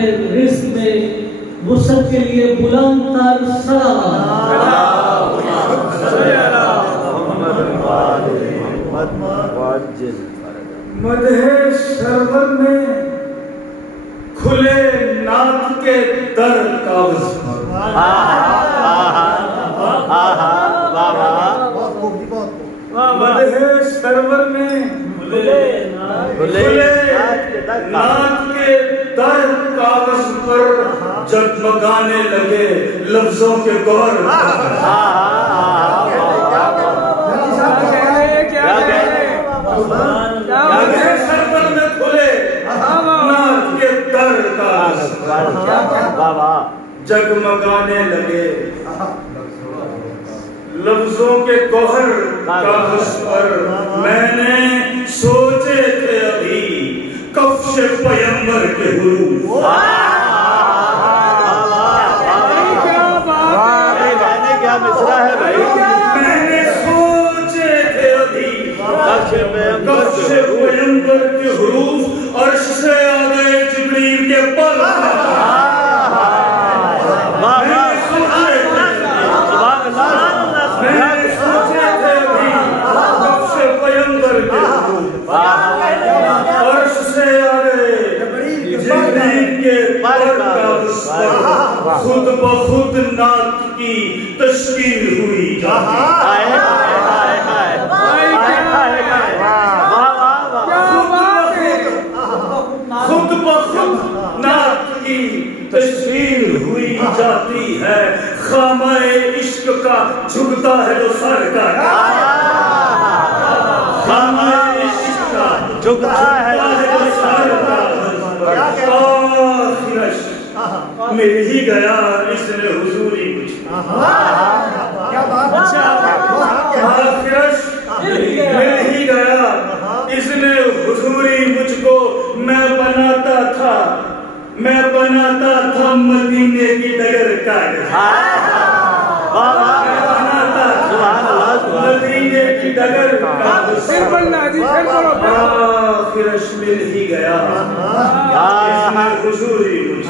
میں رزق میں وسعت کے لیے بلند تر مدح سرور میں کھلے نعت کے در کاغذ پر مدح سرور میں کھلے نعت کے در کاغذ پر جگمگانے لگے لفظوں کے گوہر سرور میں کھلے نعت کے در کاغذ پر جگمگانے لگے لفظوں کے گوہر کاغذ پر میں نے سوچے تھے ابھی کفش پیمبر کے حروف میں نے سوچے تھے ابھی کفش پیمبر کے حروف عرش سے آ گئے جبریل کے پر خود بخود نعت کی تشکیل ہوئی خود بخود نعت کی تشکیل ہوئی جاتی ہے خامہ عشق کا جھکتا ہے جو سر کا خامہ عشق کا جھکتا ہے جو سر کا مل ہی گیا اس نے حضوری مجھ مل ہی گیا اس نے حضوری مجھ کو میں بناتا تھا مدینے کی ڈگر کا مدینے کی ڈگر کا آخرش مل ہی گیا حضوری مجھ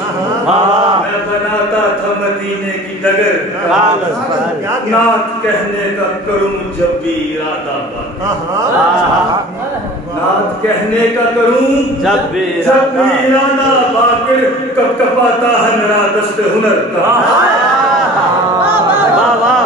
میں بناتا تھا مدینے کی ڈگر نعت کہنے کا کروں جب بھی ارادہ نعت کہنے کا کروں جب بھی ارادہ باقر کب کپاتا ہے میرا دست ہنر کا